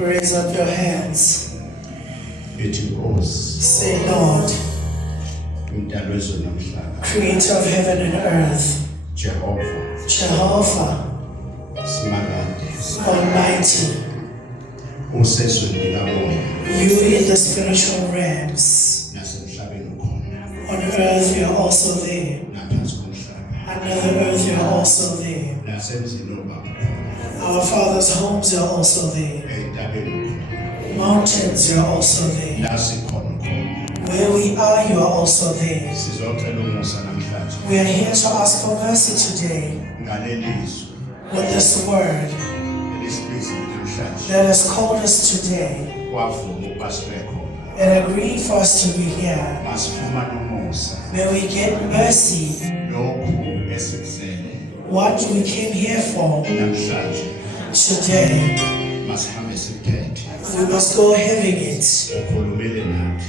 Raise up your hands. Say, Lord, Creator of heaven and earth, Jehovah, Almighty, you in the spiritual realms. On earth you are also there. Under the earth you are also there. Our Father's homes you are also there. Mountains you are also there. Where we are you are also there. We are here to ask for mercy today. With this word that has called us today and agreed for us to be here. May we get mercy. What we came here for today, we must go having it.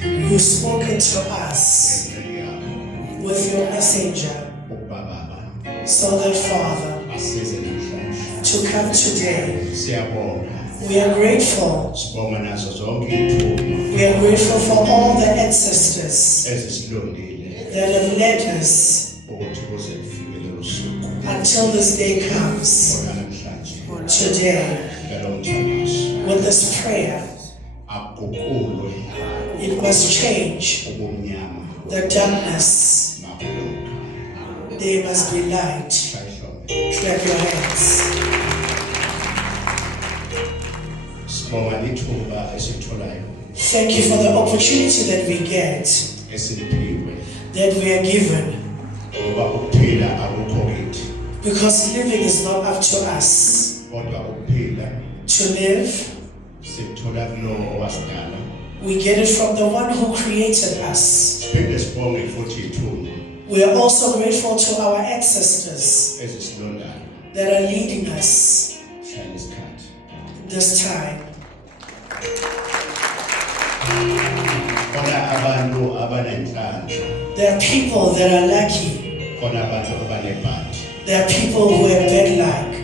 You've spoken to us with your messenger, so that Father, to come today, we are grateful. We are grateful for all the ancestors that have led us until this day comes. Today, with this prayer, it must change the darkness. There must be light. Clap your hands. Thank you for the opportunity that we get, that we are given. Because living is not up to us. To live, we get it from the one who created us. We are also grateful to our ancestors that are leading us this time. There are people that are lucky. There are people who have bad luck.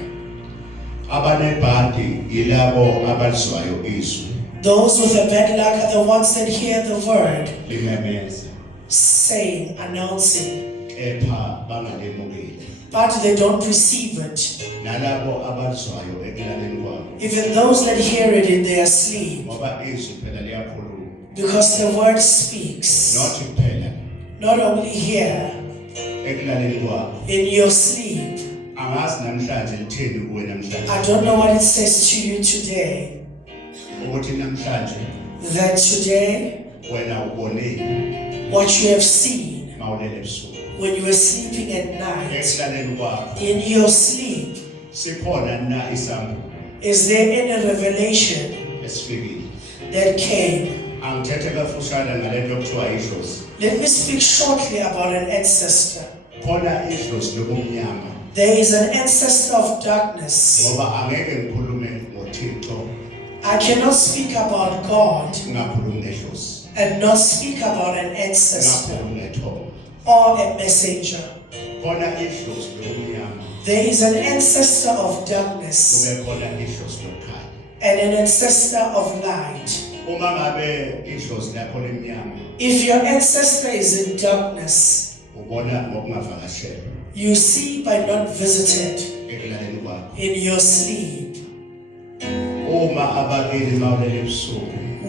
Those with the bad luck are the ones that hear the word saying, announcing, but they don't receive it. Even those that hear it in their sleep, because the word speaks, not only here, in your sleep. I don't know what it says to you today. That today, what you have seen when you were sleeping at night, in your sleep, is there any revelation that came? Let me speak shortly about an ancestor. There is an ancestor of darkness. I cannot speak about God and not speak about an ancestor or a messenger. There is an ancestor of darkness and an ancestor of light. If your ancestor is in darkness, you see by not visited in your sleep.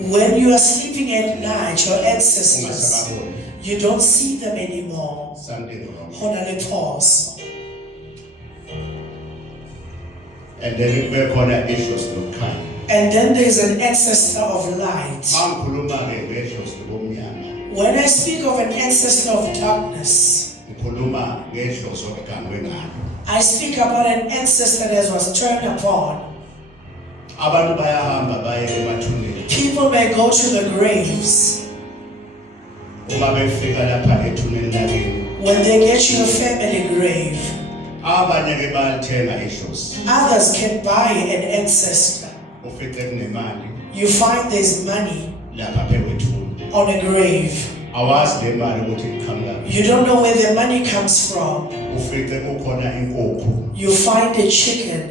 When you are sleeping at night, your ancestors, you don't see them anymore. Hold on, pause. And then there's an ancestor of light. When I speak of an ancestor of darkness, I speak about an ancestor that was turned upon. People may go to the graves. When they get to your family grave, others can buy an ancestor. You find there's money on a grave. You don't know where the money comes from. You find a chicken.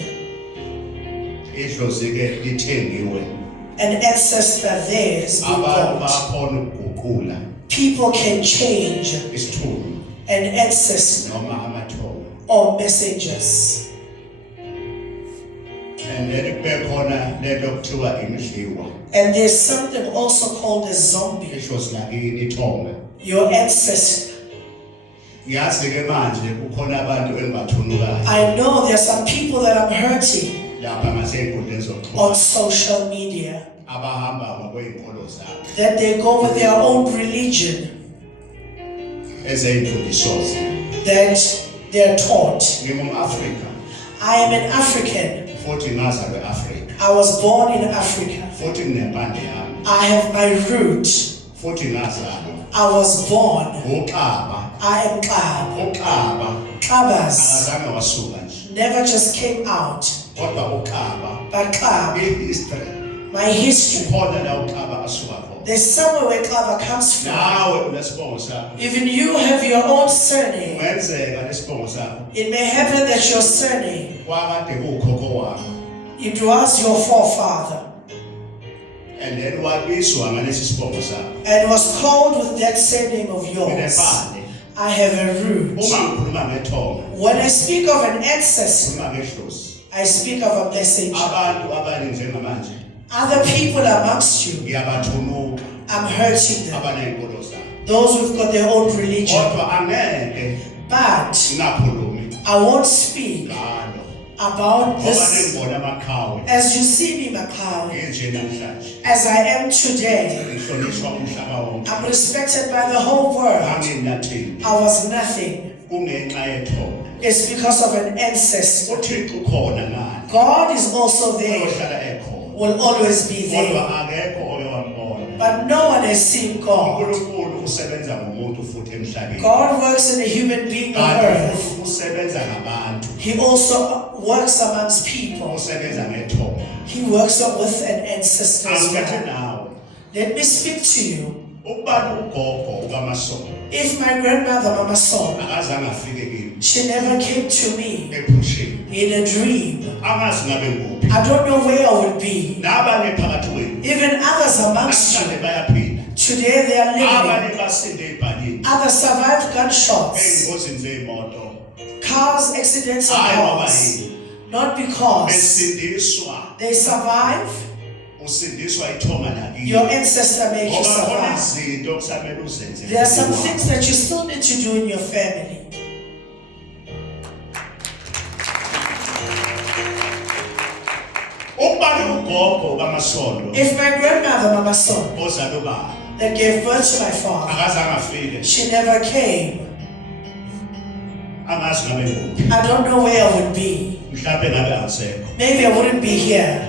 an ancestor there has been abantu born. bakhona ukuguqula People can change isithunywa an ancestor noma amathongo. or messengers. And then kube khona lento okuthiwa imidliwa. And there's something also called a zombie, Isho silakini ithonga. your ancestor. Ngiyazi ke manje kukhona abantu engibathunukayo I know there are some people that I'm hurting lapha ngasenkundleni zokuxhumana on social media, abahamba ngokwezinkolo zabo that they go with their own religion, ezeyimfundisoze. that they're taught. NgingumAfrika I am an African. futhi ngazalwa eAfrika I was born in Africa. futhi nginempande yami I have my root. futhi ngazalwa I was born. uXaba. I am Kab. uXaba Kabas akazange wasuka nje never just came out, kodwa uXaba but Kab, ihistory my history. khona la uXaba asuka khona. There's somewhere where Kaba comes from. Nawe unesibongo sakho. Even you have your own surname. Kungenzeka lesibongo sakho It may happen that your surname, kwakade kukhokho wakho it was your forefather and then wabizwa ngalesi sibongo sakho. and was called with that surname of yours. Nginempande. I have a root. Uma ngikhuluma ngethonga When I speak of an ancestor, ngikhuluma ngehlozi. I speak of a messenger. Abantu abaningi njengamanje Other people amongst you, ngiyabathunuka I'm hurting them. abanezinkolo zabo. Those who've got their own religion. Kodwa angeke But ngingakhulumi I won't speak ngalo. about Ngoba this. nengibona amakhawe As you see me, Macau, nje namhlanje. as I am today, Ngihlonishwa umhlaba wonke. I'm respected by the whole world. Anginathini. I was nothing. Kungenxa yethonga. It's because of an ancestor. uThixo ukhona ngani. God is also there, Uyohlala ekhona. will always be Kodwa there. akekho oke wambona. But no one has seen God. uNkulunkulu usebenza ngomuntu futhi emhlabeni. God works in a human being on Kanti earth. futhi usebenza ngabantu. He also works amongst people. Usebenza ngethonga. He works with an ancestor as Angithethe well. nawe. Let me speak to you. Ukubani ugogo ukaMasondo If my grandmother, Mama Son, akazange afike kimi she never came to me ephusheni. in a dream, Angazi ngabe nguphi. I don't know where I would be. Nabanye phakathi kwenu. Even others amongst Namhlanje you, bayaphila. today they are living. Abanye basinde ebhalini. Others survived gunshots, Ey'ngozini zey'moto. cars, accidents, and Hayi ngoba wars. yini. Not because Besindiswa. they survive, Usindiswa ithonga lakini. your ancestor made you Ngoba khona survive. izinto okusamele uzenze. There are some things that you still need to do in your family. Ukubani ugogo kaMasondo If my grandmother, Mama Son, ozalwe ubaba that gave birth to my father, akazange afike. she never came, Angazi ngabe nguphi. I don't know where I would be. Mhlawumbe ngabe awusekho. Maybe I wouldn't be here.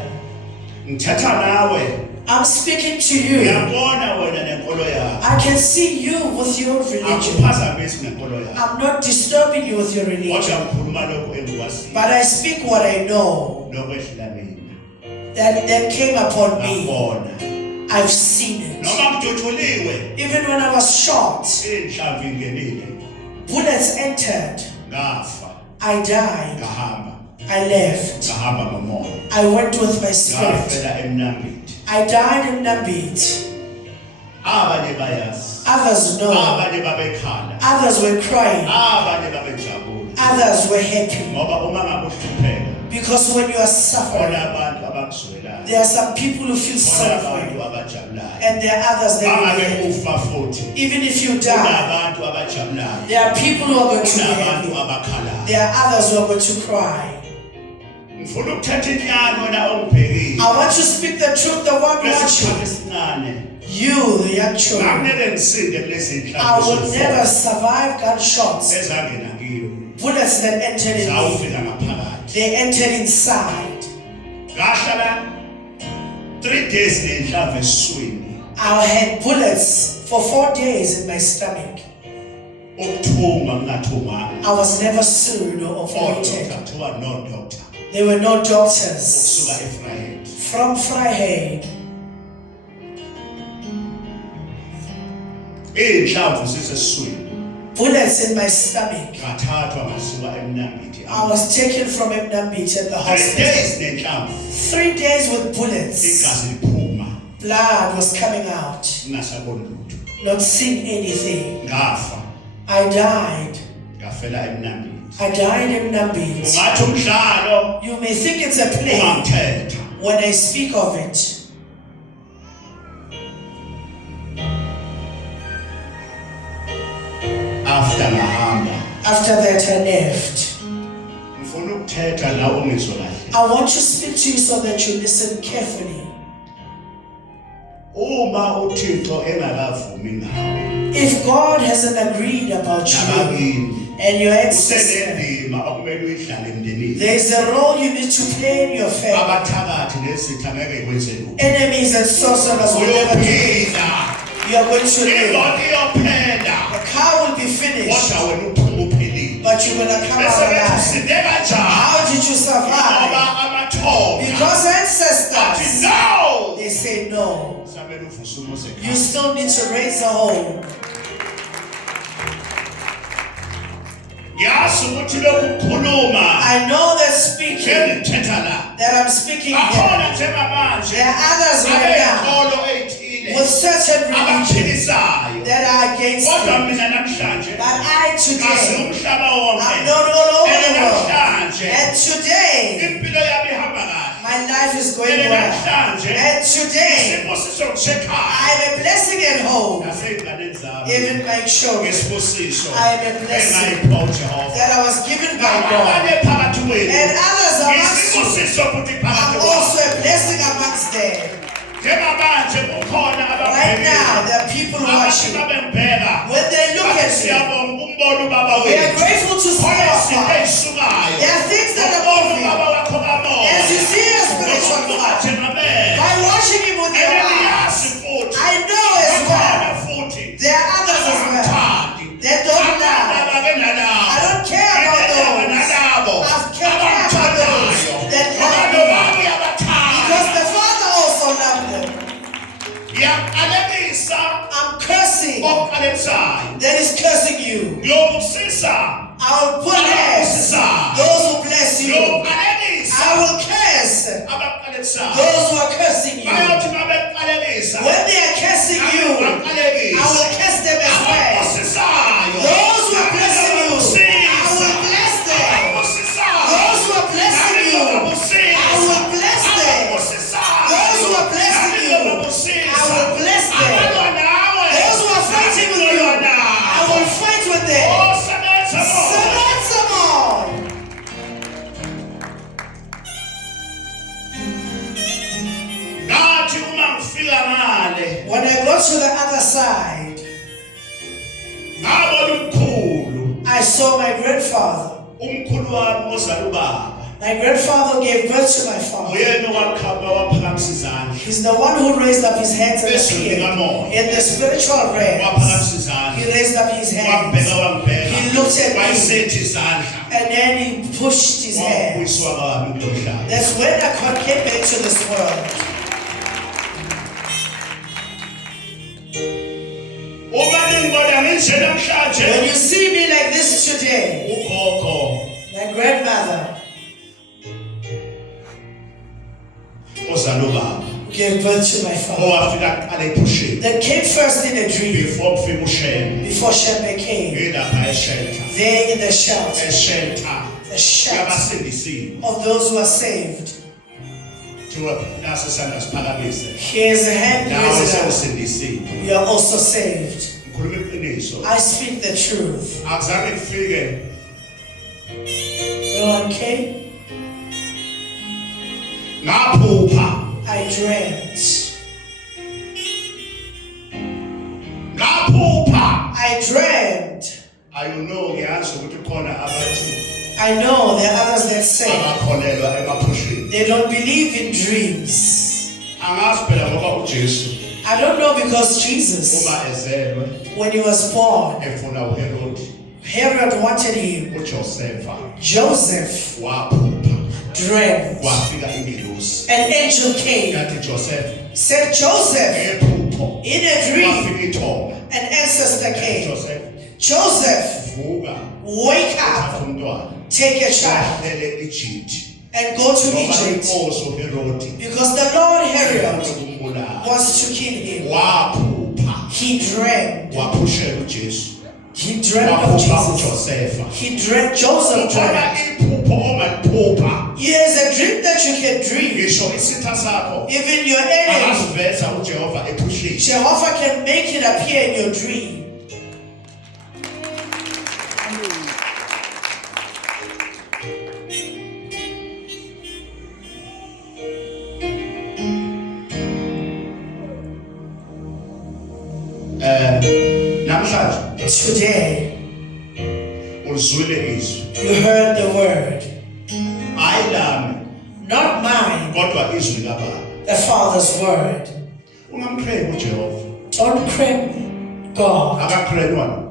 Ngithetha nawe. I'm speaking to you. Ngiyabona wena nenkolo yakho. I can see you with your religion. Akuphazamisi nenkolo yakho. I'm not disturbing you with your religion, Kodwa ngikhuluma lokho engikwaziyo. but I speak what I know Lokwehlula mina. that came upon me. Ngabona. I've seen it. Noma ngiduthuliwe. Even when I was shot, Inhlamvu ingenile. bullets entered. Ngafa. I died. Ngahamba. I left. Ngahamba ngomoya. I went with my spirit. Ngafela eMnambithi. I died in Nambit. Abanye bayazi. Others know. Abanye babekhala. Others were crying. Abanye babejabula. Others were happy. Ngoba uma ngabe uhlupheka, Because when you are suffering, khona abantu abakuzwelayo. there are some people who feel Khona sorry for abantu you. abajabulayo. And there are others that will be Angabe happy. ufa futhi. Even if you die, Kunabantu abajabulayo. there are people who are going to be Kunabantu happy. abakhalayo. There are others who are going to cry. Ngifuna ukuthatha inyani wena ongibhekile. I want to speak the truth, the one Lesikhathi watching. esincane. You, the young children. Ngangeke ngisinde kulezi I nhlangothi will zokufa never survive gunshots. ezangena kiyo. Bullets that entered in me. Zawufika ngaphakathi. They entered inside. Ngahlala 3 days nenhlamvu esiswini. I had bullets for 4 days in my stomach. Ukuthunga ngingathunganga. I was never sued or operated. Odokotela kuthiwa no doctor. There were no doctors. Ukusuka eFrayhead. From Freiheit, Inhlamvu sisesiswini. bullets in my stomach. Ngathathwa ngasuka eMnambithi. I was taken from Mnambit at the 3 hospital. days nenhlamvu. 3 days with bullets. Igazi liphuma. blood was coming out, ngingasaboni lutho. not seeing anything. Ngafa, I died. ngafela emnambini. I died in Nambit. Ungathi umdlalo You may think it's a play ungangithetha. when I speak of it. After ngahamba, After that I left. ngifuna ukuthetha nawe ungizwe kahle. I want to speak to you so that you listen carefully. Uma uThixo engakavumi ngawe, If God hasn't agreed about you nabakini, and your ex-sister, usenendima okumele uyidlale emndenini. there is a role you need to play in your family. Abathakathi nezitha ngeke kwenze lutho. Enemies and sorcerers will never do it. Uyophila, You are going to live. imoto iyophela, The car will be finished, kodwa wena uphuma uphelile. but you're going to come Bese out bethi alive. usinde kanjani? How did you survive? Ngoba amathonga Because athi ancestors, no. they say no. Samele uvuse umuze You ekhaya. still need to raise a home. Yazi ukuthi lokhu kukhuluma I know that speaking, ngithetha la. that I'm speaking here, Akhona njengamanje there are others right now abenkolo eyithile with certain religions abaphilisayo. that are against Kodwa you. mina namhlanje But I ngasi today, umhlaba I'm wonke. known all over Ene the world. namhlanje And today, impilo yami ihamba kahle. my life is going Ene well. namhlanje And today, isibusiso ngisekhaya. I am a blessing at home. Nasey'nganeni zami. Even my children Ngesibusiso I am a blessing engayiphiwa uJehova. that I was given by God. Abanye phakathi kwenu And others amongst you, ngisibusiso futhi phakathi I'm kwenu. also a blessing amongst them. Njengamanje kukhona Right now, ababhekile. there are people Abathi watching. babembheka. When they look Bathi at me, siyabonga umbona ubaba we are wethu. grateful to see Khona our izinto Father. ey'sukayo. There are things that are Ubona moving. ubaba wakho kamoya. As you see your spiritual Ubona father, ngamehlo. by watching him with your And eyes, niyazi futhi. I know as Bakhona well, futhi. there are others as well Abangamthandi. that don't Abanye love. abake nalabo. I don't care about Ngendaba those. nalabo. I've cared about those Abamthandayo. that Ngoba love me. nobaba uyabathanda. Because the Father also loved them. Ngiyaqalekisa I'm cursing okuqalekisayo. that is cursing you. Ngiyobusisa I will put hands ababusisayo. those who bless you. Ngiyobqalekisa I will curse abaqalekisayo. those who are cursing you. Bayothi mabeqalekisa. When they are cursing you, I will curse them as well. Ababusisayo. Those who are blessing you, I will bless them. Ababusisayo. Those who are blessing you, I will bless them. Those who are blessing you, I will bless them. Those who are fighting with you, I will fight with them. Select them all. Ngathi uma ngifika ngale When I go to the other side, ngabona umkhulu I saw my grandfather. umkhulu wami ozala ubaba My grandfather gave birth to my father. uyena owakhamba waphakamisa izandla He's the one who raised up his hands and appeared. In the spiritual realm, waphakamisa izandla he raised up his hands. wambheka He looked at me wayesethi izandla and then he pushed his hands. wabuyiswa kwami kulo mhlaba That's when I came back to this world. uma ningibona nginje namhlanje When you see me like this today, ugogo my grandmother ozala ubaba gave birth to my father. owafika kuqala ephusheni That came first in a dream before kufika ushembe before Shembe came. yilapha eshelter There in the shelter, eshelter the shelter yabasindisiwe of those who are saved. kuthiwa naso isandla siphakamise Here's a hand nawe raised up. sewusindisiwe You are also saved. ngikhuluma iqiniso I speak the truth. akuzange kufike No one came. ngaphupha I dreamt. ngaphupha I dreamt. ayuno ngiyazi ukuthi khona abathi I know there are others that say abakholelwa emaphusheni they don't believe in dreams. angazi phela ngoba uJesu I don't know because Jesus, uma ezelwe when he was born, efuna uHerod Herod wanted him. uJosefa Joseph waphupha dreamt. wafika ingelosi An angel came, yathi Joseph said, Joseph, ephupho in a dream, wafika ithonga an ancestor came. Joseph Joseph, vuka wake up, uthatha umntwana take a child, uhlele Egypt and go to ngoba Egypt. inkosi uHerod Because the Lord Herod ukumbulala wants he dreamed. waphushela uJesu He dreamt of waphupha Jesus. uJosefa He dreamt, Joseph ukhona dreamt. iphupho omaliphupha Here's a dream that you can dream. ngisho isitha sakho Even your enemy, akasiveza uJehova ephushile Jehovah can make it appear in your dream. namhlanje Today, ulizwile izwi you heard the word, hayi lami not mine, kodwa izwi lababa the Father's word. ungamcrave uJehova Don't cram God. akacravewa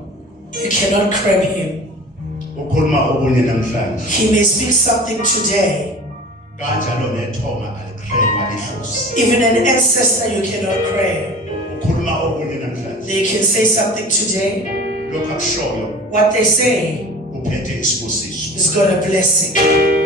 You cannot cram him. ukhuluma okunye namhlanje He may speak something today. kanjalo nethonga alicravewa ihlosi Even an ancestor you cannot cram. ukhuluma okunye namhlanje They can say something today. lokho akushoyo What they say uphethe isibusiso is got a blessing.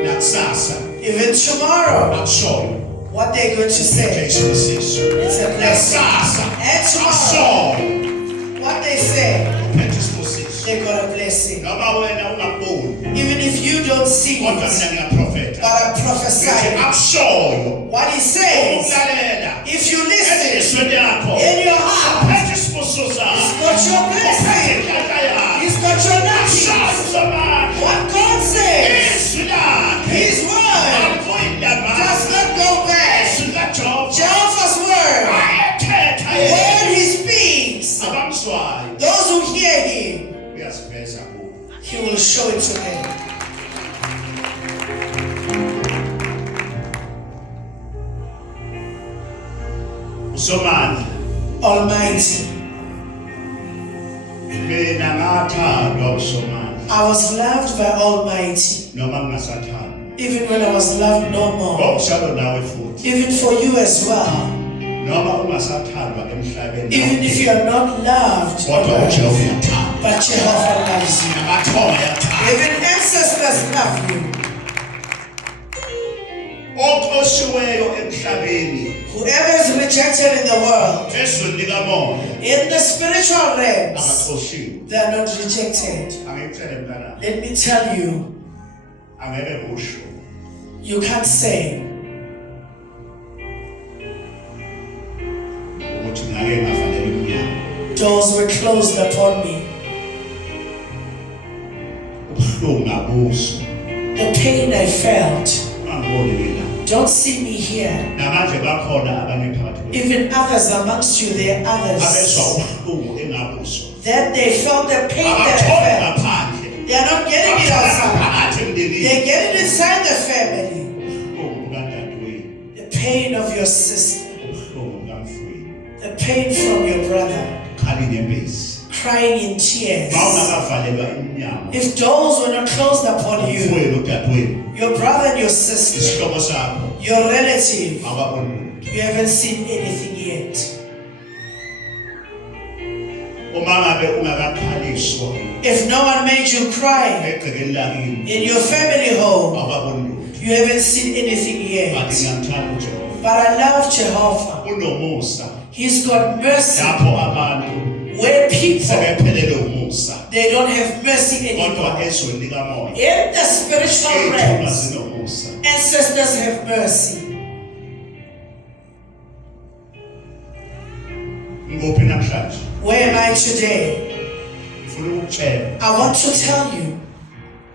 nakusasa Even tomorrow, akushoyo what they're going to uphethe say, isibusiso it's a blessing. nakusasa And tomorrow, akushoyo what they say, uphethe isibusiso they got a blessing. noma wena ungaboni Even if you don't see kodwa mina it, ngiyaprofetha but I prophesy. akushoyo What he says, ukulalela if you listen ezisweni yakho in your heart, uphethe isibusiso he's sakho got your uphethe blessing. inhlanhla yakho He's got your akushoyo nothing. somandla What God says, izwi lakhe his word alivuyindaba does not go back. izwi kaJehova Jehovah's word, ayethetha yena when he speaks, abamswayo those who hear him, uyasiveza kubo he will show it to them. usomandla Almighty, mina ngathandwa usomandla I was loved by Almighty, noma ngingasathandwa even when I was loved no more. ngokunjalo nawe futhi Even for you as well. noma ungasathandwa emhlabeni Even if you are not loved, kodwa uJehova uyathanda but Jehovah loves you. namathonga ayathanda Even ancestors love you. oqoshiweyo emhlabeni Whoever is rejected in the world, ezweni likamoya in the spiritual realms, abaqoshiwe they are not rejected. angikutshele mntana Let me tell you, angeke kusho you can't say ukuthi ngake ngafanele umnyango doors were closed upon me. ubuhlungu ngabuso The pain I felt, ungangiboni mina don't see me here. namanje bakhona abanye phakathi kwethu Even others amongst you, there are abezwa others ubuhlungu engabuso that they felt the pain that abathonga I felt. ngaphandle They are not getting it outside. phakathi emndenini They get it inside the family. ubuhlungu bukadadewenu The pain of your sister, ubuhlungu bukamfowenu the pain from your brother, khali nyembezi crying in tears. ma ungakavalelwa iminyango If doors were not closed upon you, umfowenu udadewenu your brother and your sister, isihlobo sakho your relative, ababoni you haven't seen anything yet. uma ngabe ungakakhaliswa If no one made you cry egcekeni lakini in your family home, ababoni lutho you haven't seen anything bathi yet. ngiyamthanda uJehova But I love Jehovah. unomusa He's got mercy lapho abantu where people, sebephelele umusa they don't have mercy kodwa anymore. ezweni likamoya In the spiritual ethuma realms, zinomusa ancestors have mercy. ngophi namhlanje Where am I today? ngifuna ukutshela I want to tell you,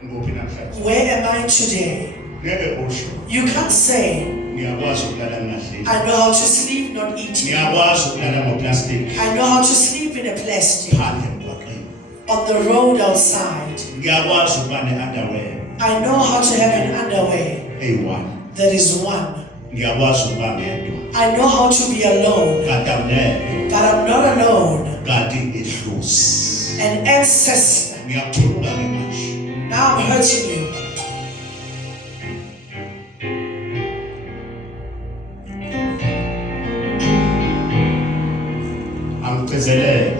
ngophi namhlanje where am I today? ngeke usho You can't say, ngiyakwazi ukulala ngingahleli I know how to sleep not eating. ngiyakwazi ukulala ngoplastic I know how to sleep in a plastic phandle emgwaqeni on the road outside. ngiyakwazi ukuba ne-underwear I know how to have an underwear eyi-one that is one. ngiyakwazi ukuba ngedwa I know how to be alone, kanti awunedwa but I'm not alone. kanti ihlosi An ancestor. ngiyakuthuluka ngemanje Now I'm hurting you. angigcizelele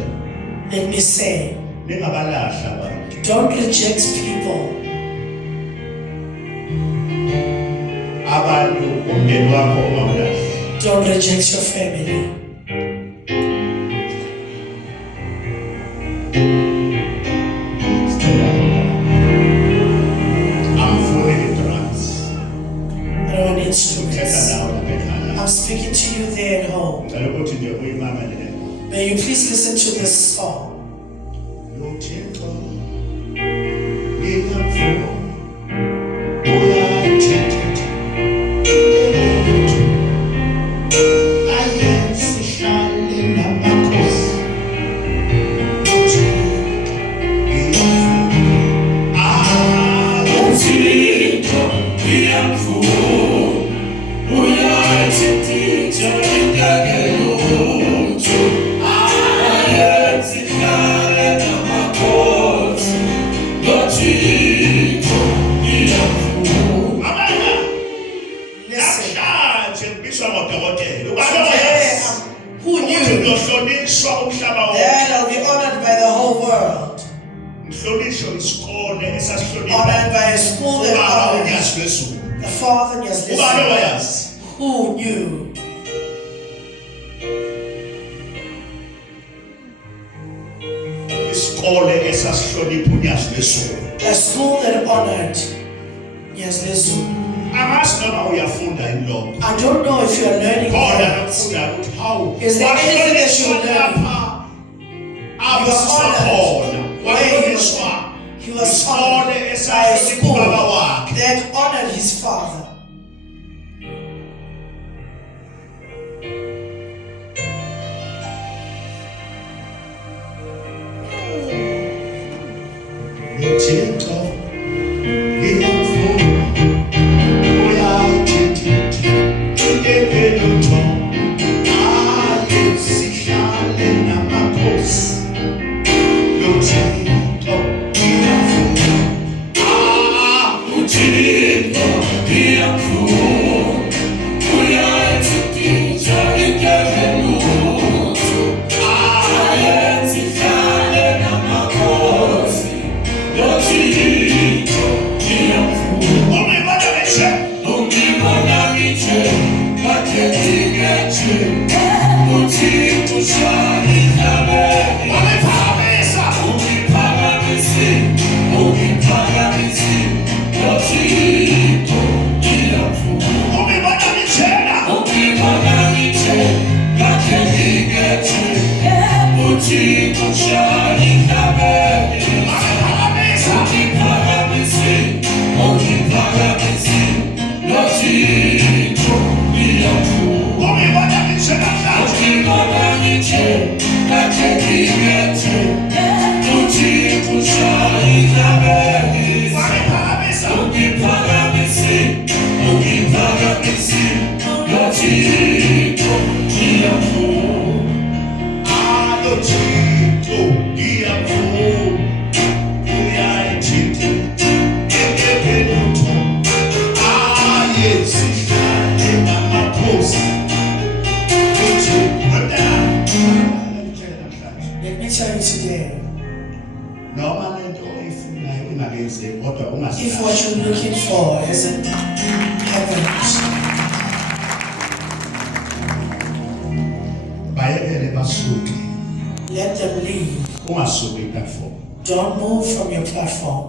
Let me say, ningabalahla abantu don't reject people. abantu umndeni wakho ungawulahli Don't reject your family. I don't want instruments. I'm speaking to you there at home. May you please listen to this song. Who knew that I'll be honored by the whole world? Honored by a school that honors the Father and His listeners. Who knew? A school that honored Yazlezu. I don't know if you are learning that. Is there anything that you are learning? You are honored. He was honored by a school that honored his father. Let me tell you today, if what you're looking for isn't happened, let them leave. Don't move from your platform.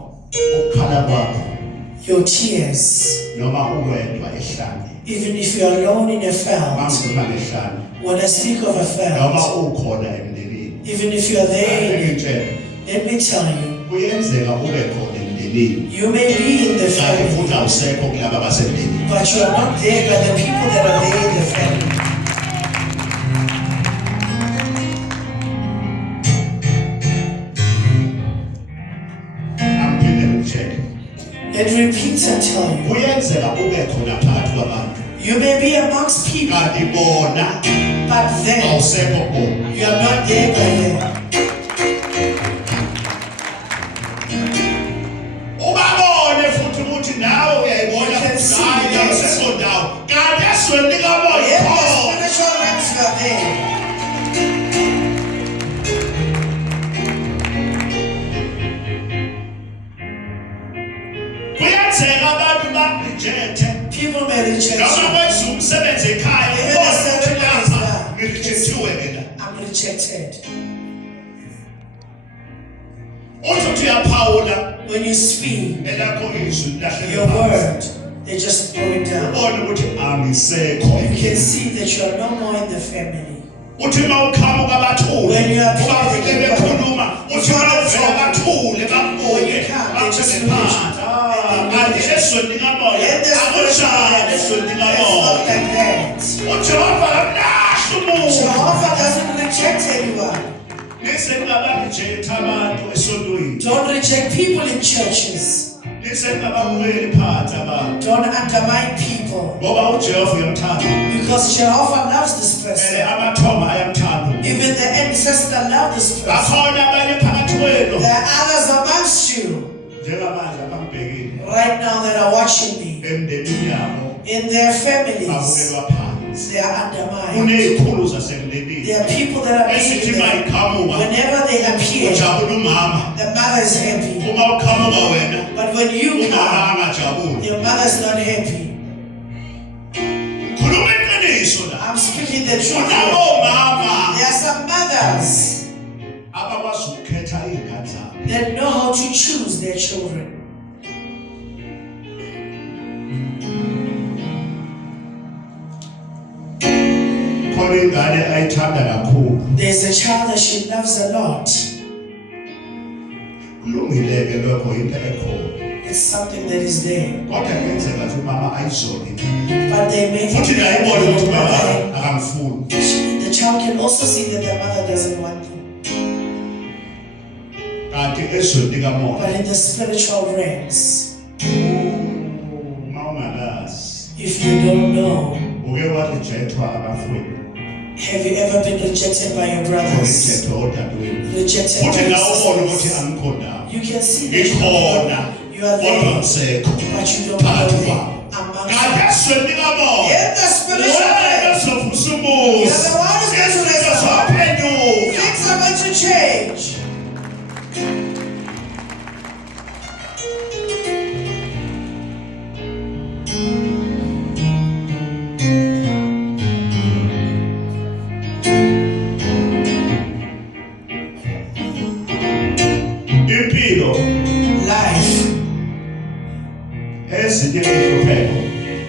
Your tears, even if you are alone in a felt. When I speak of a felt, even if you are there, let me tell you, you may be in the family, but you are not there by the people that are there in the family. Let me repeat and tell you, you may be amongst people, but then you are not there by them. You can see that. The spiritual realms are there. People may reject you. Even the 7 days now, I'm rejected. When you speak elakho izwi lilahleke your phansi. word, they just throw it down. Ubone ukuthi angisekho. You can see that you are no more in the family. Uthi mawuqhamuka abathule. When you are Ubafike bekhuluma, uthi mawuvela abathule When you bakubuke. come, they just Bathele look phansi. at you. Kanti esondini kamoya. In the spiritual Akunjani realm, esondini it's not kamoya. like that. uJehova akamlahli umuntu. Jehovah doesn't reject anyone. Lise kungabarejektha abantu esontweni. Don't reject people in churches. Lise kungababukeli phansi abantu. Don't undermine people. Ngoba uJehova uyamthanda. Because Jehovah loves this person. Amathomba ayamthanda. Even the ancestor love this person. Bakhona abanye phakathi kwenu. There are others amongst you Njengamanje abangibhekile. right now that are watching me. Emndenini yabo. In their families, Babukelwa phansi. they are undermined. Kunezikhulu zasemndenini. There are people that are being Esithi there. mayiqhamuka. Whenever they appear, Ujabula umama. the mother is happy. Uma uqhamuka wena, But when you umama come, angajabuli. your mother is not happy. Khuluma iqiniso la. I'm speaking the truth. Kunabo mama There are some mothers abakwazi ukukhetha izingane zabo. that know how to choose their children. Khona ingane ayithanda kakhulu. There's a child that she loves a lot. Kulungile-ke lokho into ekhona. It's something that is there. Kodwa kuyenzeka ukuthi umama ayizone. But they make Futhi it naye ibone ukuthi umama mother. akamfuni. The child can also see that the mother doesn't want them. Kanti esondini kamoya. But in the spiritual realms, Uma ungalazi. if you don't know, Uke warejectwa abafowethu. have you ever been rejected by your brothers? Warejectwa odadewenu. Rejected by Futhi your nawe ubone ukuthi sisters? angikho ndawo. You can see that Ngikhona. you are Kodwa there, ngisekho. but you don't Phakathi know kwabo. amongst Kanti them. esondini kamoya. In the spiritual realm, Uzovusa you umuzi. are the one who's going to raise Izinto up. zophenduka. Things are going to change. Impilo Life, ezinye inhlupheko.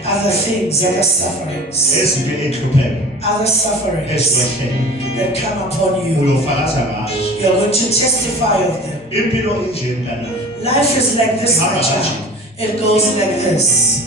other things, other sufferings, Ezinye inhlupheko other sufferings ezikwehlele. that come upon you. Uyofakaza ngazo. You're going to testify of them. Impilo inje mntana. Life is like this, my child. It goes like this.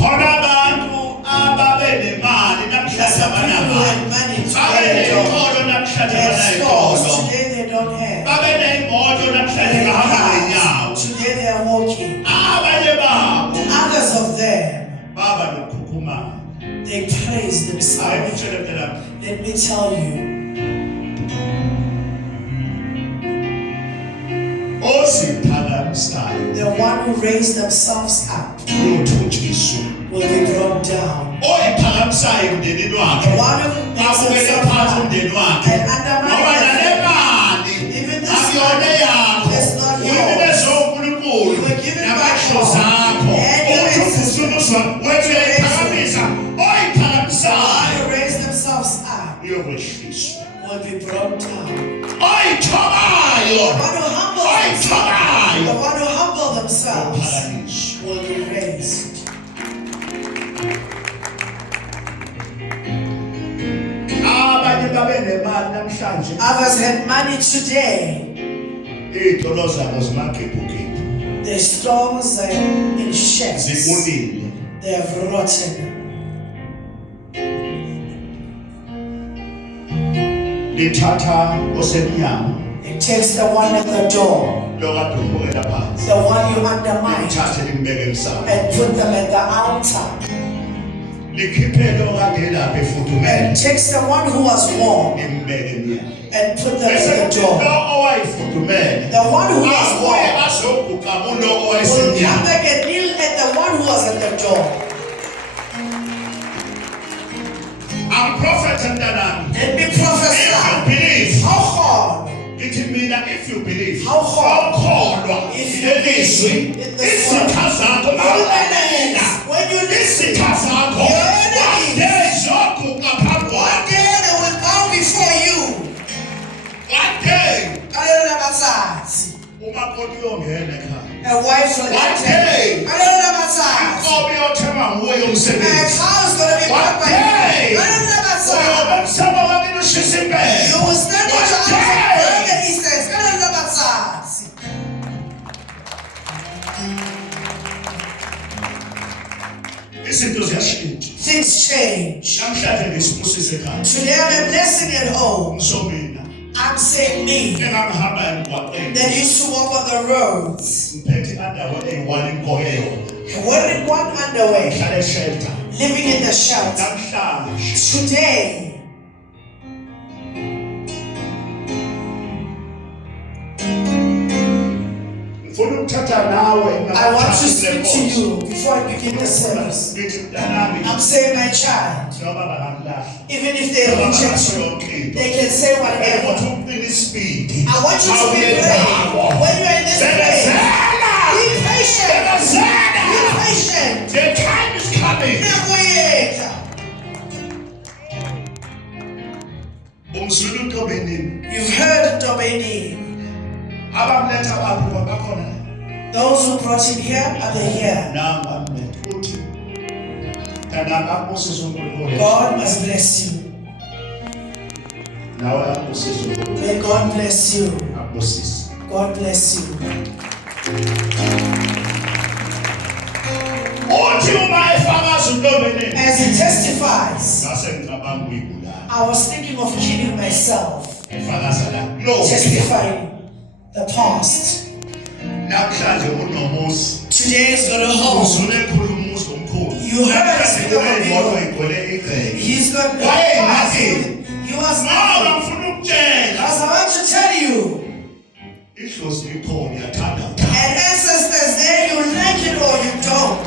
Khona abantu ababenemali namhlanje Some people abanamali. have money Babe today, they don't. ney'tolo namhlanje They have stores banay'tolo. today, they don't have. Babe ney'moto namhlanje They bahamba have ngey'nyawo. cars. Today they are walking. Abanye babo Others of them, baba nokukhukhumala. they praise Hayi themselves. ngitshele mntana. Let me tell you, Oziphakamisayo the one who raised themselves up uyothunjiswa. will be brought down. Oyiphakamisayo emndenini The wakhe. one who makes Abukele himself phansi up umndeni wakhe. and Ngoba nale undermines mali even this akuyona money yakho. is not Uyinikezwe yours. uNkulunkulu You were given by namasho God. zakho. And your Uthi existence. uvusumuzwa wethu uyayiphakamisa. The Oyiphakamisayo one who raised themselves up uyokwehliswa. will be brought down. Oyithobayo The one who humbles themselves, oyithobayo the one who humble themselves uyophakamiswa. will be raised. Abanye babenemali namhlanje. Others had money today. Iy'tolo zabo zimagebhugebhu. Their stores are in sheds. Zibunile. They have rotten. Lithatha osemnyango It takes the one at the door, lokade umbukela phansi. the one you undermine, Lithathe limbeke emsamo. and put them at the altar. Likhiphe lo kade lapha And efudumele. it takes the one who was warm Limbeke emnyango. and put them Bese at the lo door. owayefudumele. The one who was Abuye warm azoguqa kulo will come owayesemnyango. back and kneel at the one who was at the door. I'm prophet mntanami. Let me If you prophesy. believe, How hard? ngithi mina if you believe. Awukholwa. If you believe in the Izitha zakho mawulalela. when you listen, Izitha zakho your enemies, zizoguqa phambi one kwakho. day they will bow before you. One day Kalola basazi. umakoti uyongena ekhaya. A wife will One enter. day Kalola basazi. inkomo iyothema nguwe A yomsebenzi. cow is going to be One brought by day you. Kalola basazi. uyobe umsaba wakini ushisa impela. You will stand with your arms One day. around the eastern. Kalola basazi. Izinto ziyashintsha. Things change. Namhlanje ngisibusise ekhaya. Today I'm a blessing at home. Ngisho mina I'm saying me engangihamba emgwaqeni that used to walk on the roads. ngiphethe indawo eyi-1 inkoye yona. Wearing one underwear, Ngihlala eshelter. living in the shelter. Namhlanje Today, ngifuna ukuthatha nawe I want to speak to you before I begin the service. ngithi mntanami I'm saying, my child, njengoba bangamlahla even if they reject you, they can say whatever. ukuthi uqine isibindi. I want you to be brave. When you're in this place, be patient. Be patient. The time is coming. Nakuyeka. Umzulu Ntombeni You've heard Dobeni. abamletha baphi bakhona Those who brought him here are they here. namba mletha uthi kanaka akubusisa uNkulunkulu God must bless you. nawe akubusisa uNkulunkulu May God bless you. akubusisa. God bless you. Uthi uma efakaza uNtombeni As he testifies, ngase ngicabanga ukuyibulala I was thinking of killing myself, efakaza la no testifying the past. namhlanje unomuzi Today is going to hold. uzule ekhuluma umuzi omkhulu You heard us namhlanje speak of imoto people. igcwele igceke. He's going to Why nothing? He was Mawula nothing. ngifuna ukutshela As I want to tell you, idlozi likhona yathanda and ancestors there, you like it or you don't.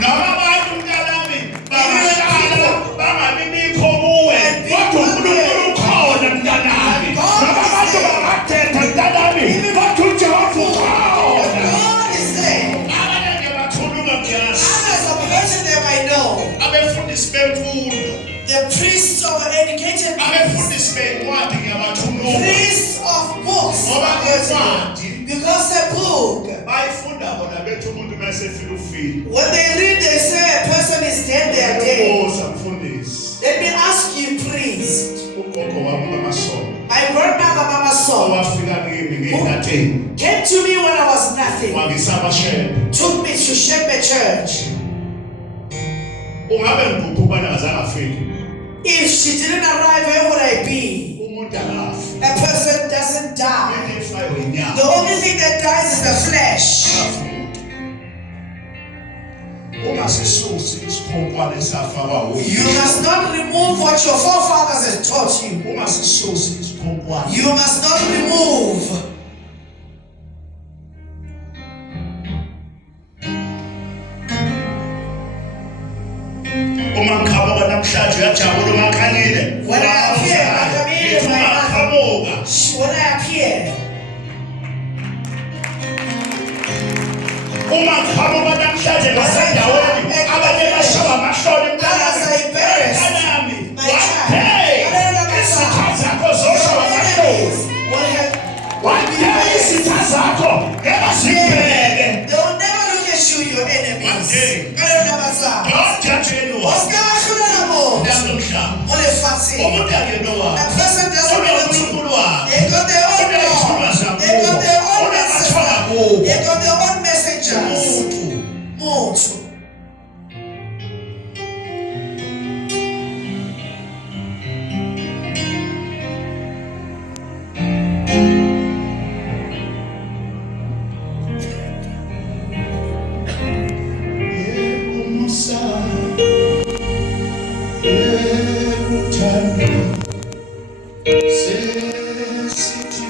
noma abantu mntanami bangahlala bangabibikho kuwe kodwa uNkulunkulu ukhona mntanami noma abantu bangathetha mntanami kodwa uJehova ukhona. God is there. Abanye nje bathuluka ngiyazi Others are hurting them, I know. abefundisi bemfundo The priests of educated abefundisi bencwadi ngiyabathuluka priests of books. ngoba incwadi Because the book, bayifunda bona bethi umuntu mesefika ufile. when they read, they say a person is dead, they are dead. Ubuza mfundisi Let me ask you, priest. ugogo wami kaMasondo My grandmother, Mama Saul, owafika kimi ngingatheni came to me when I was nothing, wangisabashela took me to Shepherd Church. ungabe ngikuphi ubana ngazange afike If she didn't arrive, where would I be? umuntu akafi A person doesn't die. into efayo inyama The only thing that dies is the flesh. ungasisusi isikhonkwane esafakwa You must not remove what your forefathers have taught you. ungasisusi isikhonkwane You must not remove. uma ngiqhamuka namhlanje uyajabula umakhalile When I appear, Makamile, my mother, ungaqhamuka when I appear, uma ngiqhamuka namhlanje ngasendaweni abanye bashawa amahloni others are embarrassed. mntanami My child, izitha zakho zoshawa amahloni enemies will have. Wangeke izitha zakho ngeke zibheke. They will never look at you, your enemies. One day. Don't judge anyone. Ndamhlaba. Umuntu akenowa. A person doesn't know the truth. UNkulunkulu wakhe. They got their own Unezithunywa law. zakubo. They got their own Unamathola messengers. kubo. They got their own messengers. Umuntu. Muntu. Sesithi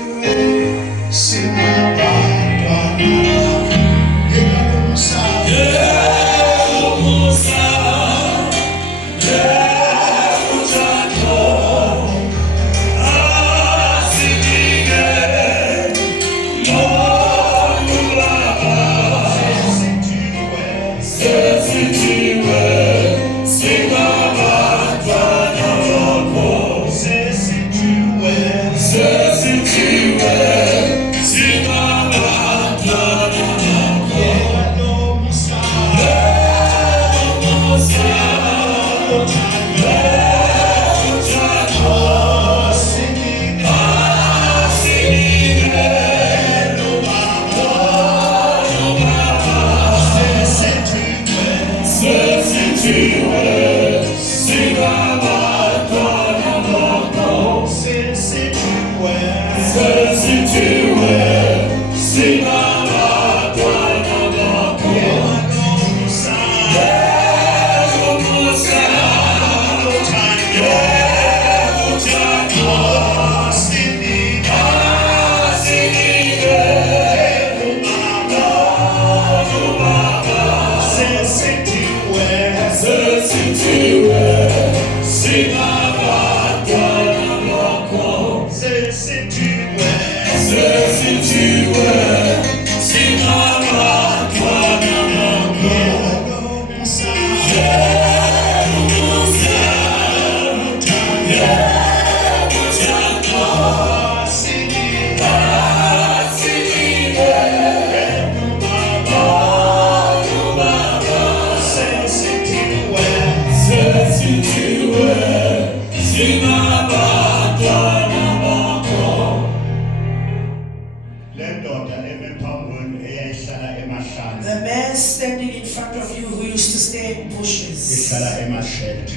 nendoda eme phambili eyayihlala emahlane The man standing in front of you who used to stay in bushes, ihlala emashade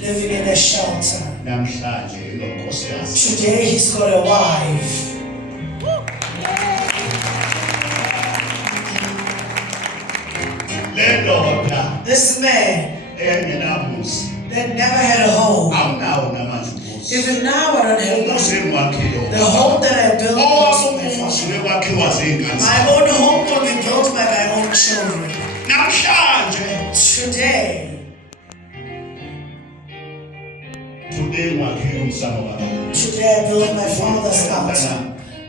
living in a shelter. namhlanje inonkosikazi Today he's got a wife. le ndoda This man engenamuzi that never had a home. awunawo namanje umuzi Even now I don't have umuzi one. engiwakhile The home that I built was my umuzi father. wekwakhiwa zingane My own home will be built by my own children. namhlanje Today ngwakhile umsamo wami I build my father's house.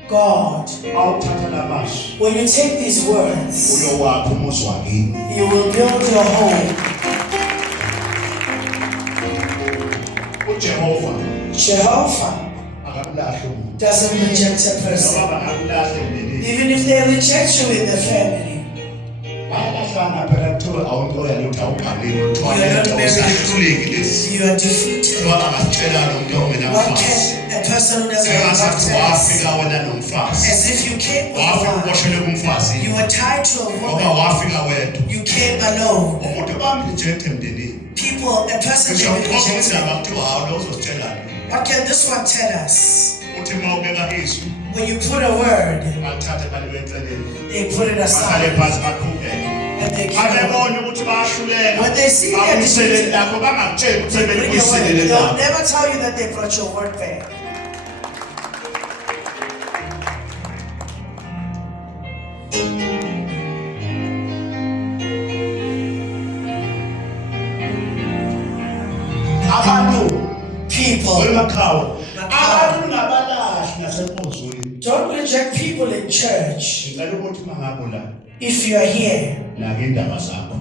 God, awuthatha lamazwi when you take these words, uyowakha umuzi wakini you will build your home. uJehova Jehovah akamlahle umuntu doesn't reject a person. noma bangakulahle emndenini Even if they reject you in the family, bayahlanga phela kuthiwa awuntoya lutho awugaliwe kuthiwa lento usahluleki lesi you are defeated. kuthiwa angasitshela lo muntu What ongenamfazi can a person who doesn't have engasathi access, wafika wena nomfazi as if you came with wafika one, uboshelwe kumfazi you were tied to a ngoba woman, wafika wedwa you came alone. umuntu bamreject emndenini People, a person ngisho may be ngoba rejected. indaba kuthiwa hawu lo uzositshela What can this one tell us? uthi uma ubeka izwi When you put a word, bathathe baliwe eceleni they put it bahlale aside phansi baqhubeke and they keep it. abebona ukuthi bayahluleka When they see that abuyiselele lakho bangakutsheli ukuthi Bring your word. belibuyiselele They'll lakho never tell you that they brought your word back. abantu People, emakhaya abantu ngabalahli nasenkonzweni don't reject people in church. ngicela ukuthi mangabe la If you are here, nake indaba zakho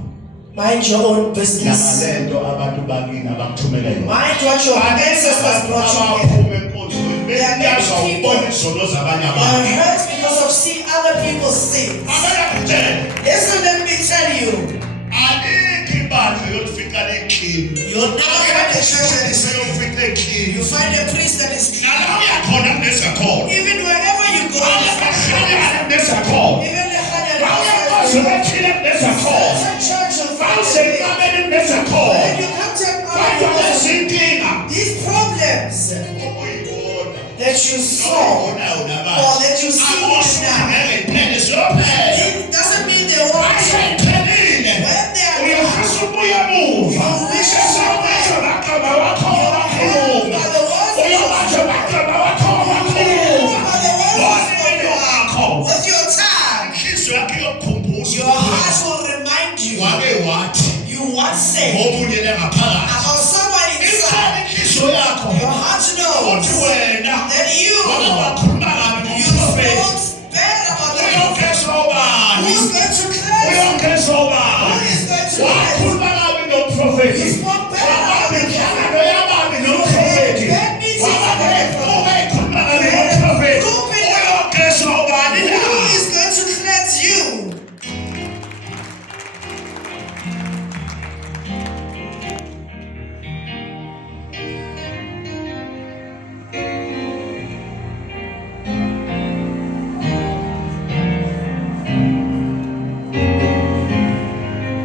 mind your own business. nakalento abantu bakini abakuthumela yona Mind what your ancestors brought you here. abaphuma enkonzweni beyaza ukubona izono zabanye You abantu are hurt because of seeing other people's sins. abakutshela Listen, let me tell you. alikho ibandla yolifika lekhini You'll never find a church that is clean. seyofika ekhini You find a priest that is clean. nala uyakhona kunezakhona Even wherever you go, abahlangana kunezakhona even the bawuyakwazi ukuphila kunezakhona church will find a bawusemabeni kunezakhona when you come to kodwa a lezinkinga these problems obuyibona that you saw obonayo or nabantu that you see akosho now, ngeke iphele siyophela it doesn't mean they won't. ayiphelile When they are uyafisa ubuya emuva esobatsho bagaba wakho wakhuluma uyobatsho bagaba wakho wakhuluma wonini wakho with your time, inhliziyo yakho iyokukhumbuza your heart will remind you. wake wathi You once said ngomunye lengaphakathi about someone inside. ikhona inhliziyo yakho Your heart uthi knows wena that you wake wakhuluma kabi you ngomprofethi spoke bad about the uyongeza obani who's going to cleanse. uyongeza obani Who is going to cleanse? wakhuluma kabi nomprofethi You spoke bad about wabambe the inhlangano yababi nomprofethi wabambe ubekhuluma kabi nomprofethi uyongeza obani na Who is going to cleanse you?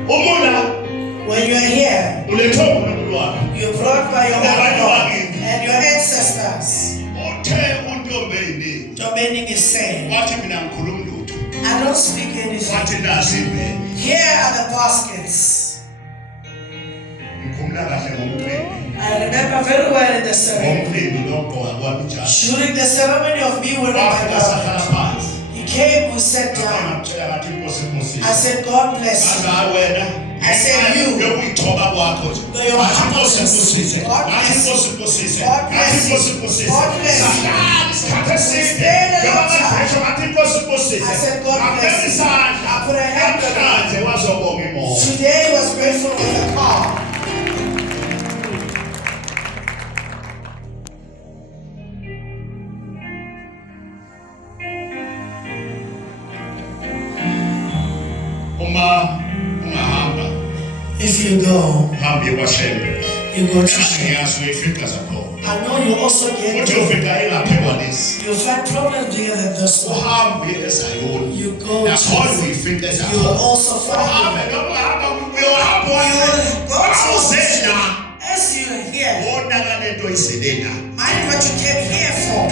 umuna When you are here, ulethe uNkulunkulu wakhe you're brought by your Abanye own bakithi. and your ancestors. uthe untombeni Dominik is saying, wathi mina ngikhuluma lutho I don't speak anything. wathi nasi impela Here are the baskets. ngikhumula kahle ngomcimbi I remember very well in the ceremony. ngomcimbi lokho kwami njalo During the ceremony of me wearing my wafika sahlala garment, phansi he came, we sat down. ngamtshela ngathi inkosi inkosi I said, God bless you. aza wena I said you. uyithoba kwakho nje Your ngathi heart inkosi is- inkosise God ngathi bless you. inkosi inkosise God ngathi bless you. inkosi inkosise God bless you. sahlala isikhathi eside Stayed a long time. njengoba ngathi inkosi inkosise I said, God bless ngabeka you. isandla I put a hand on it. namhlanje wazobonga imoto Today he was grateful with a car. uma ungahamba If you go, uhambe kwaShembe you go to church. Ngiyazi uyifika zakho. I know you also get Uthi ufika ingaphi kwalesi. you find problems bigger than this one. Uhambe eSayoni. You go Nakhona to uyifika you ezakho. will also find Uhambe noma uhamba uyohamba. you will go to Awuzena. as you are here. Wona kalento iselena. Mind what you came here for.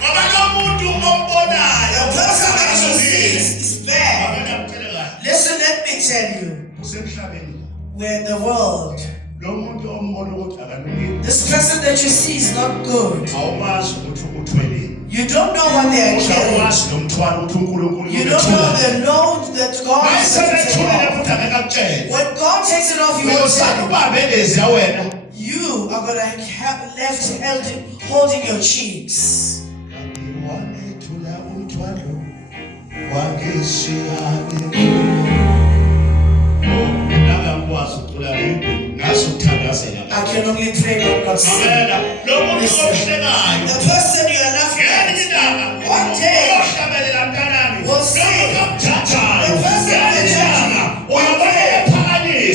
Ngoba lo muntu ombonayo. The person that you see is bad. Ngiyakutshela kahle. Listen, let me tell you. Usemhlabeni. We're in the world. Lo muntu ombona ukuthi akalungile. This person that you see is not good. Awumazi ukuthi uthweleni. You don't know what they are carrying. Awumazi nomthwalo uthi uNkulunkulu You don't know the load that God is taking off. When God takes it off, you won't tell him. You are going to have left holding your cheeks. I can only pray, but not sing. The person you are laughing at, one day will see the person you're judging. One day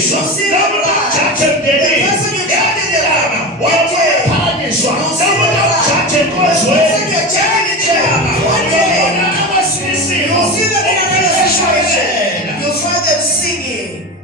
you'll see the light. The person you're judging the light. One day you'll see the light. The person you're judging the light. One day you'll see them in another situation. You'll find them singing.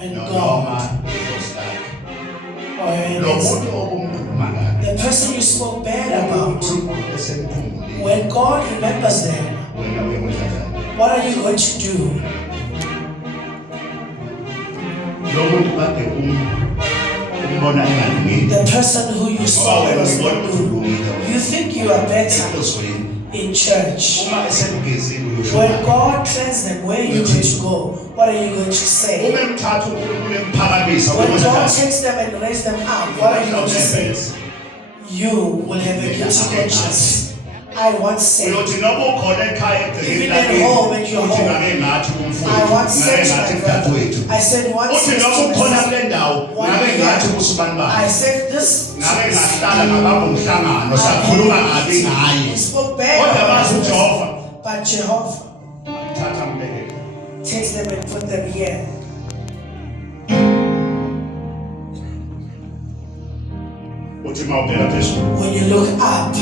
When God, the person you spoke bad about, when God remembers them, what are you going to do? The person who you saw was not good. You think you are better in church. When God cleanses them, where are you going to go? What are you going to say? When God takes them and raises them up, what are you going to say? You will have a guilty conscience. I once said, even at home and your home, I once said to my brother, I said once, I said this, he spoke bad, but Jehovah takes them and put them here. When you look up,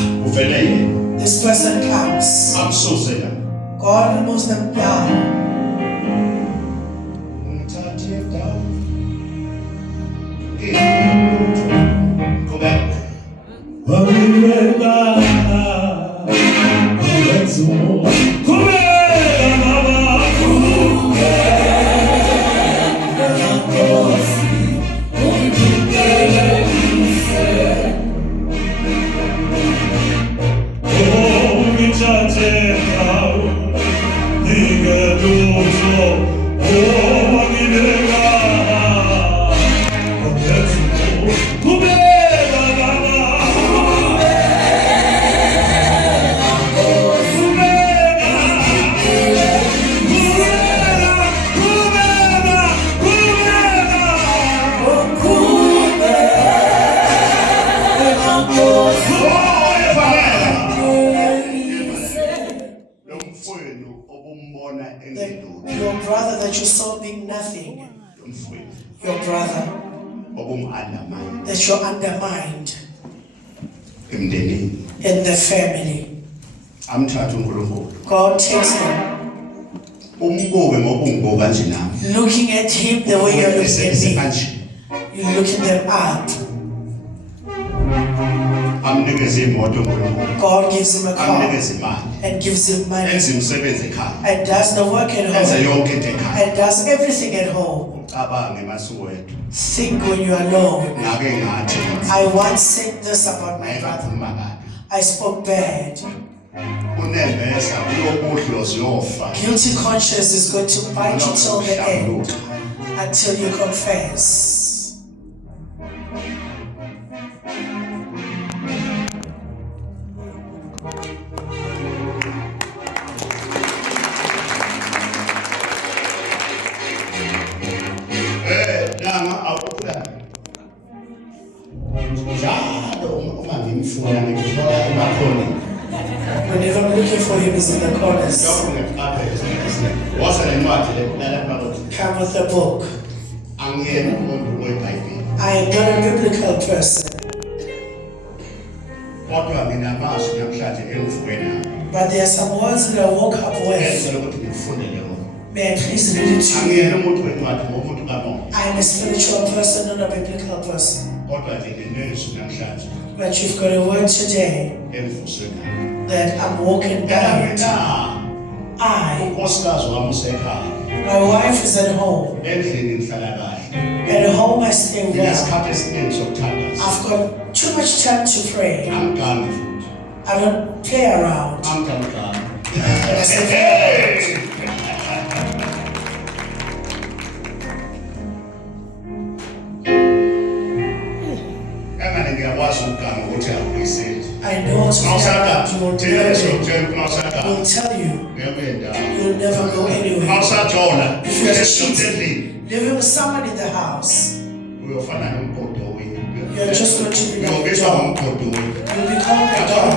this person comes. God removes them down. Your brother that you saw being nothing, your brother that you're undermined in the family. God takes him, looking at him the way you're looking at me. You're looking them up. God gives him a car and gives him money and does the work at home and does everything at home. Think when you are alone. I once said this about my brother. I spoke bad. Guilty conscience is going to bite you till the end until you confess. Whenever I'm looking for him, he's in the corners. Come with the book. I am not a biblical person. But there are some words that I woke up with. May I please read it to you? I am a spiritual person, not a biblical person. But you've got a word today that I'm walking back. My wife is at home. At home I stay well. I've got too much time to pray. I don't play around. And I say, I know to will tell you you'll never go anywhere. If you're cheating, living with someone in the house, you're just going to be like a dog. You'll become a dog.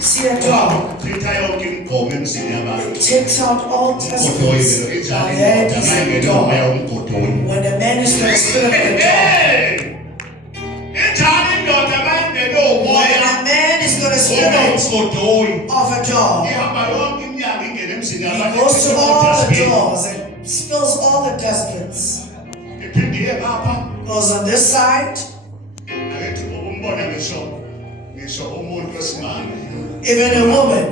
See a dog. It takes out all testaments. Now there is a dog. When a man is going to spirit of a dog, when a man is going to spirit of a dog, he goes to all the doors and spills all the dustbins. Goes on this side. Even a woman.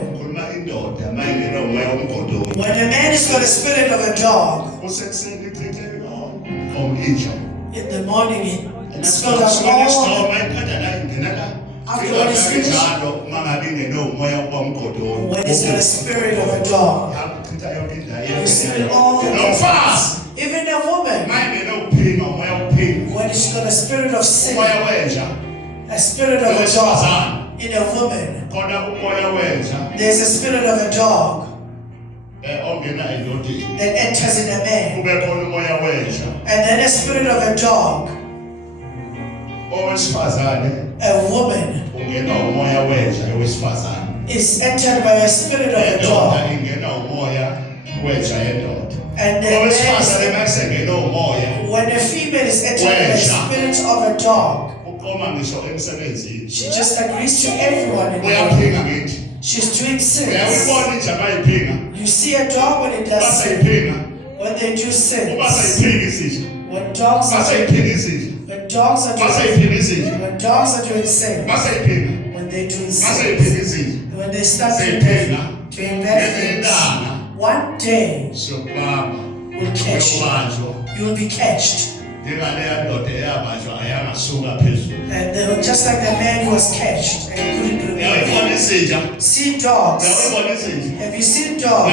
When a man is got a spirit of a dog, in the morning he spilled out all after what is finished. When he's got a spirit of a dog, he spilled all the dustbins. Even a woman, when she's got a spirit of sin, a spirit of a dog in a woman, there's a spirit of a dog that enters in a man, and then a spirit of a dog, a woman is entered by a spirit of a dog, and the man when a female is entered by a spirit of a dog, she just agrees to everyone in the she's doing sins. You see a dog when it does sin. When they do sins. When dogs are doing sins. When dogs are doing sins. When they do sins. When they start doing bad things. One day will catch you. You will be catched. And just like the man who was catched and couldn't remember. See dogs. Have you seen dogs?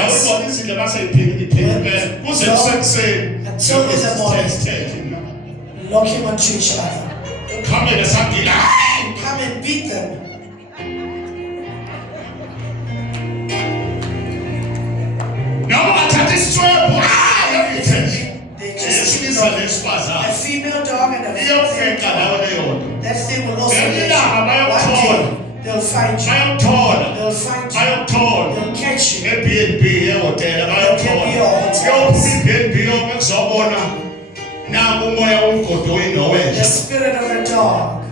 Until in the morning, lock him onto each other. Come and beat them. A female dog and a male dog. That thing will also get you. One day, they'll find you. They'll find you. They'll catch you. They'll get your hotel. nangu umoya womgodoyi The nowenja spirit of a dog.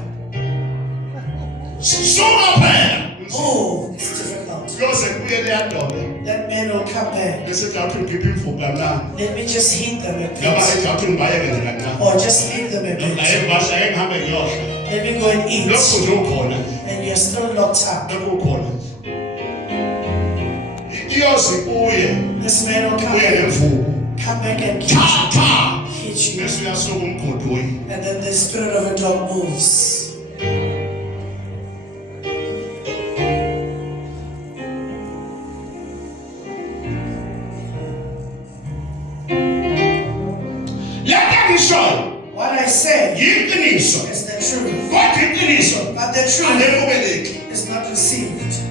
sungaphela Oh, it's difficult. kuyoze kubuye leyandoda That man will come back. bese dawuthi ngiphi imvuka na Let me just hit them a ngaba bit. dawuthi ngibayeke nje kancane Or just leave them a bit. ayebasha engihambe ngiyodla Let me go and eat. lokhu nje ukhona And you're still locked up. lokhu ukhona iyoze kuye This man will come kuye back. nemvuko Come back and cha cha hit you. bese uyasuka umgodoyi And then the spirit of a dog moves. lento ngishoyo What I say yiqiniso is the truth. kodwa iqiniso But the truth angeke ube leki is not received.